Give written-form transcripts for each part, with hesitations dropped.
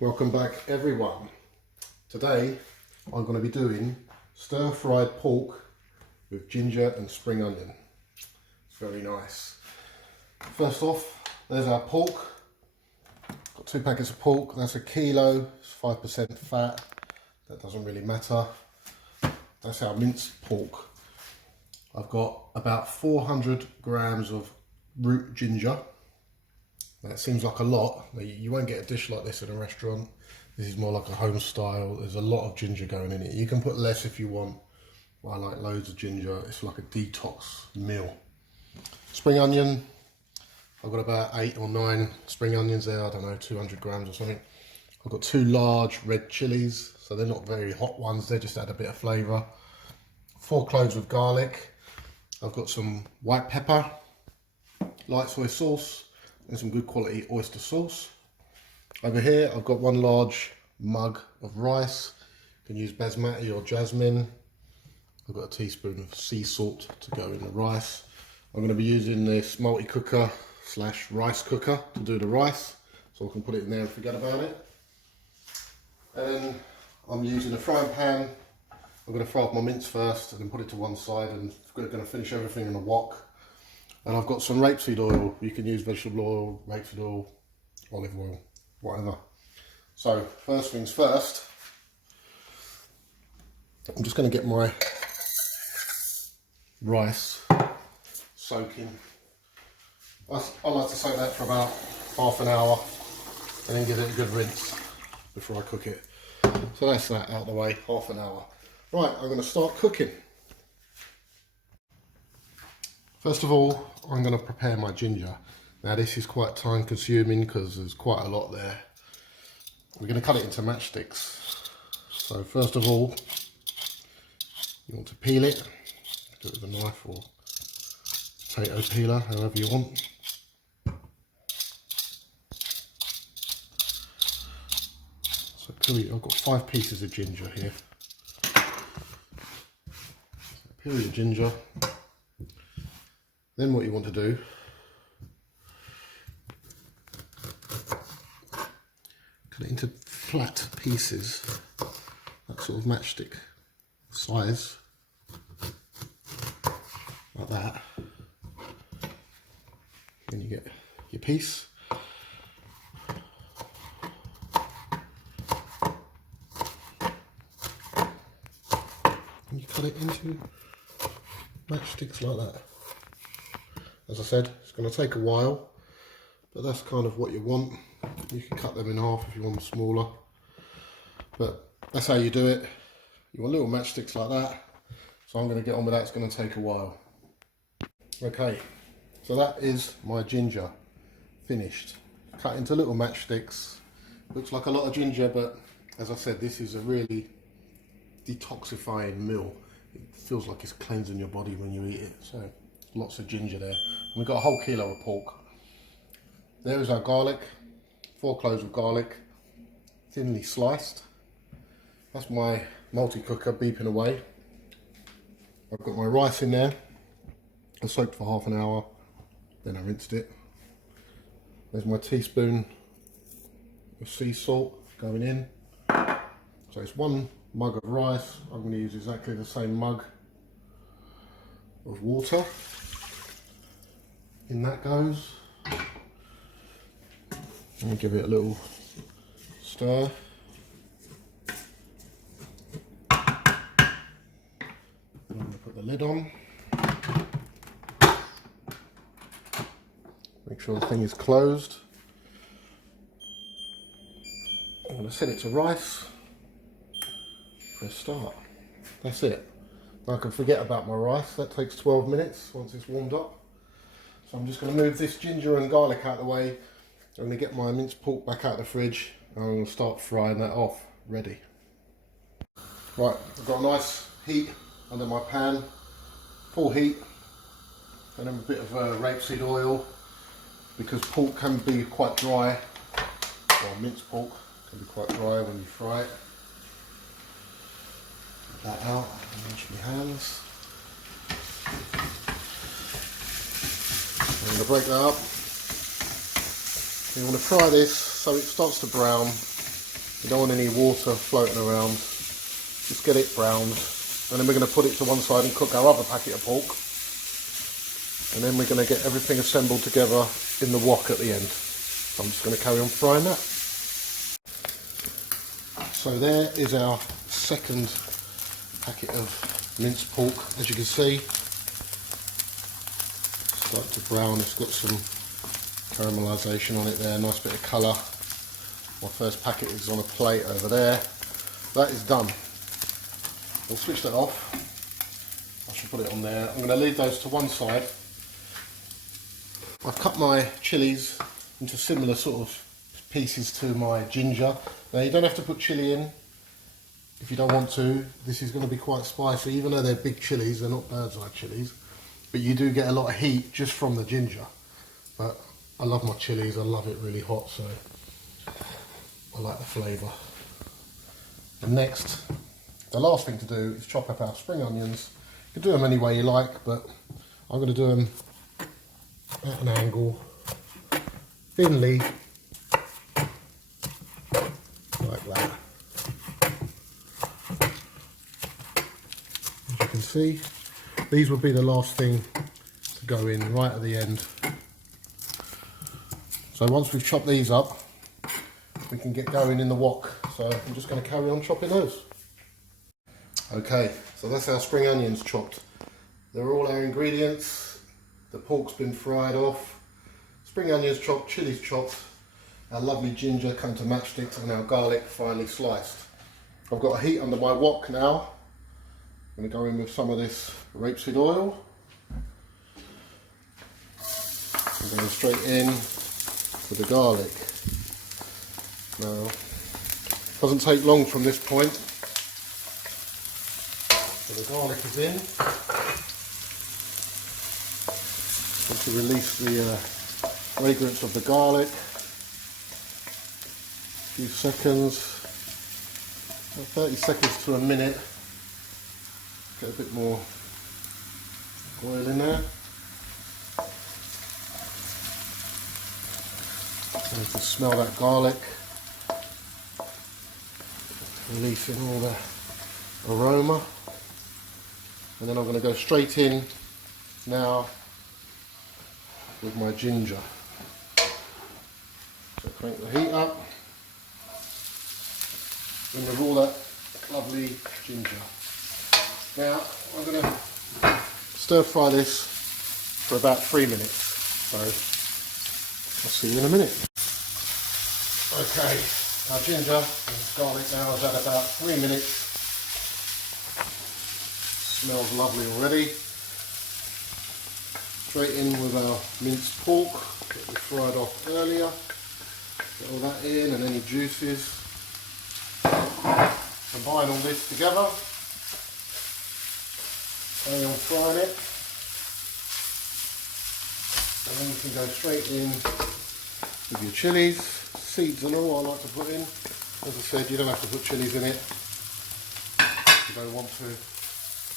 Welcome back everyone. Today I'm going to be doing stir-fried pork with ginger and spring onion. It's very nice. First off, there's our pork. Got 2 packets of pork, that's a kilo, it's 5% fat, that doesn't really matter. That's our minced pork. I've got about 400 grams of root ginger. That seems like a lot. You won't get a dish like this in a restaurant. This is more like a home style. There's a lot of ginger going in it. You can put less if you want. I like loads of ginger. It's like a detox meal. Spring onion. I've got about 8 or 9 spring onions there. I don't know, 200 grams or something. I've got 2 large red chilies. So they're not very hot ones. They just add a bit of flavour. 4 cloves of garlic. I've got some white pepper, light soy sauce, and some good quality oyster sauce. Over here I've got 1 large mug of rice. You can use basmati or jasmine. I've got a teaspoon of sea salt to go in the rice. I'm going to be using this multi-cooker / rice cooker to do the rice, so I can put it in there and forget about it. And I'm using a frying pan. I'm going to fry up my mince first and then put it to one side, and I'm going to finish everything in a wok. And I've got some rapeseed oil. You can use vegetable oil, rapeseed oil, olive oil, whatever. So first things first, I'm just going to get my rice soaking. I like to soak that for about half an hour and then give it a good rinse before I cook it. So that's that out of the way, half an hour. Right, I'm going to start cooking. First of all, I'm going to prepare my ginger. Now this is quite time consuming because there's quite a lot there. We're going to cut it into matchsticks. So first of all, you want to peel it. Do it with a knife or potato peeler, however you want. So I've got 5 pieces of ginger here. So peel your ginger. Then what you want to do, cut it into flat pieces, that sort of matchstick size, like that. Then you get your piece. And you cut it into matchsticks like that. As I said, it's going to take a while, but that's kind of what you want. You can cut them in half if you want them smaller, but that's how you do it. You want little matchsticks like that, so I'm going to get on with that. It's going to take a while. Okay, so that is my ginger finished. Cut into little matchsticks. Looks like a lot of ginger, but as I said, this is a really detoxifying meal. It feels like it's cleansing your body when you eat it, so lots of ginger there. And we've got a whole kilo of pork. There is our garlic, 4 cloves of garlic, thinly sliced. That's my multi-cooker beeping away. I've got my rice in there. I soaked for half an hour, then I rinsed it. There's my teaspoon of sea salt going in. So it's 1 mug of rice. I'm going to use exactly the same mug of water. In that goes. And give it a little stir. I'm going to put the lid on. Make sure the thing is closed. I'm going to set it to rice. Press start. That's it. I can forget about my rice. That takes 12 minutes once it's warmed up. So I'm just going to move this ginger and garlic out of the way. I'm going to get my minced pork back out of the fridge and I'm going to start frying that off. Ready. Right, I've got a nice heat under my pan. Full heat. And then a bit of rapeseed oil, because pork can be quite dry, or minced pork can be quite dry when you fry it. Get that out and wash my hands. I'm going to break that up. You want to fry this so it starts to brown. You don't want any water floating around. Just get it browned. And then we're going to put it to one side and cook our other packet of pork. And then we're going to get everything assembled together in the wok at the end. So I'm just going to carry on frying that. So there is our second packet of minced pork. As you can see, starting to brown. It's got some caramelisation on it there, nice bit of colour. My first packet is on a plate over there. That is done. We'll switch that off. I should put it on there. I'm going to leave those to one side. I've cut my chilies into similar sort of pieces to my ginger. Now you don't have to put chili in if you don't want to. This is going to be quite spicy, even though they're big chilies, they're not bird's eye chilies. But you do get a lot of heat just from the ginger. But I love my chilies, I love it really hot, so I like the flavour. And next, the last thing to do is chop up our spring onions. You can do them any way you like, but I'm going to do them at an angle, thinly, like that. As you can see, these would be the last thing to go in right at the end. So once we've chopped these up, we can get going in the wok. So I'm just going to carry on chopping those. Okay, so that's our spring onions chopped. They're all our ingredients. The pork's been fried off. Spring onions chopped, chilies chopped, our lovely ginger cut into matchsticks, and our garlic finely sliced. I've got a heat under my wok now. I'm going to go in with some of this rapeseed oil. I'm going straight in with the garlic. Now, it doesn't take long from this point. So the garlic is in. Just to release the fragrance of the garlic. A few seconds, 30 seconds to a minute. Get a bit more oil in there. And you can smell that garlic, releasing all the aroma. And then I'm going to go straight in now with my ginger. So crank the heat up. And with all that lovely ginger. Now I'm going to stir fry this for about 3 minutes. So I'll see you in a minute. Okay, our ginger and garlic now is at about 3 minutes. Smells lovely already. Straight in with our minced pork that we fried off earlier. Get all that in and any juices. Combine all this together. Carry on frying it. And then you can go straight in with your chilies, seeds and all I like to put in. As I said, you don't have to put chilies in it if you don't want to.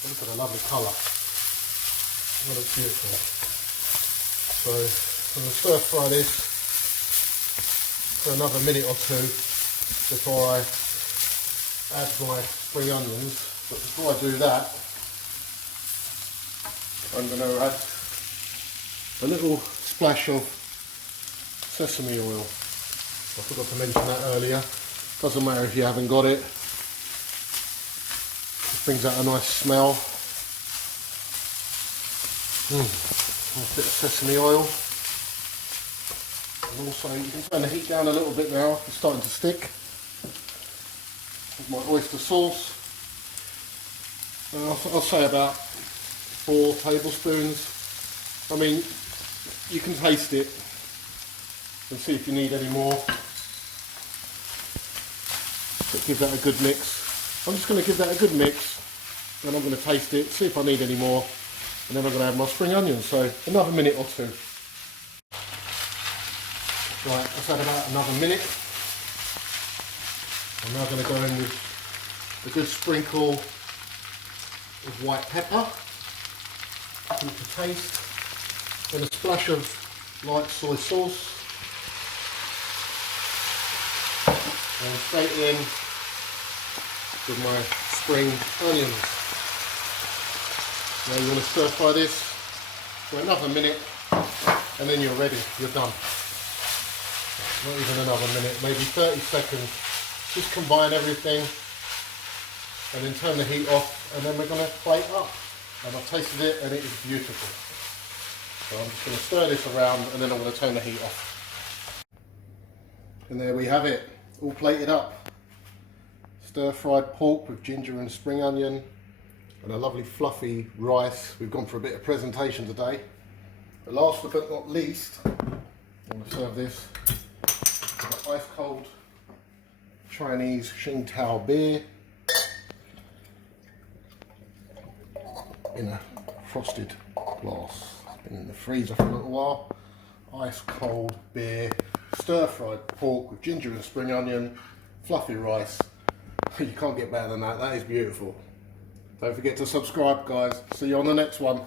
Look at the lovely colour. That looks beautiful. So I'm going to stir fry this for another minute or two before I add my spring onions. But before I do that, I'm going to add a little splash of sesame oil. I forgot to mention that earlier. Doesn't matter if you haven't got it. It brings out a nice smell. Nice bit of sesame oil. And also you can turn the heat down a little bit now. It's starting to stick. With my oyster sauce. I'll say about 4 tablespoons. I mean, you can taste it and see if you need any more. But give that a good mix. I'm just going to give that a good mix, and I'm going to taste it, see if I need any more, and then I'm going to add my spring onions. So another minute or two. Right, I've had about another minute. I'm now going to go in with a good sprinkle of white pepper to taste, and a splash of light soy sauce. And straight in with my spring onions. Now you want to stir fry this for another minute and then you're ready, you're done. Not even another minute, maybe 30 seconds. Just combine everything and then turn the heat off, and then we're going to plate up. And I've tasted it and it is beautiful. So I'm just going to stir this around and then I'm going to turn the heat off. And there we have it, all plated up. Stir-fried pork with ginger and spring onion and a lovely fluffy rice. We've gone for a bit of presentation today. But last but not least, I'm going to serve this with ice cold Chinese Tsingtao beer in a frosted glass. It's been in the freezer for a little while. Ice cold beer, stir-fried pork with ginger and spring onion, fluffy rice. You can't get better than that. That is beautiful. Don't forget to subscribe, guys. See you on the next one.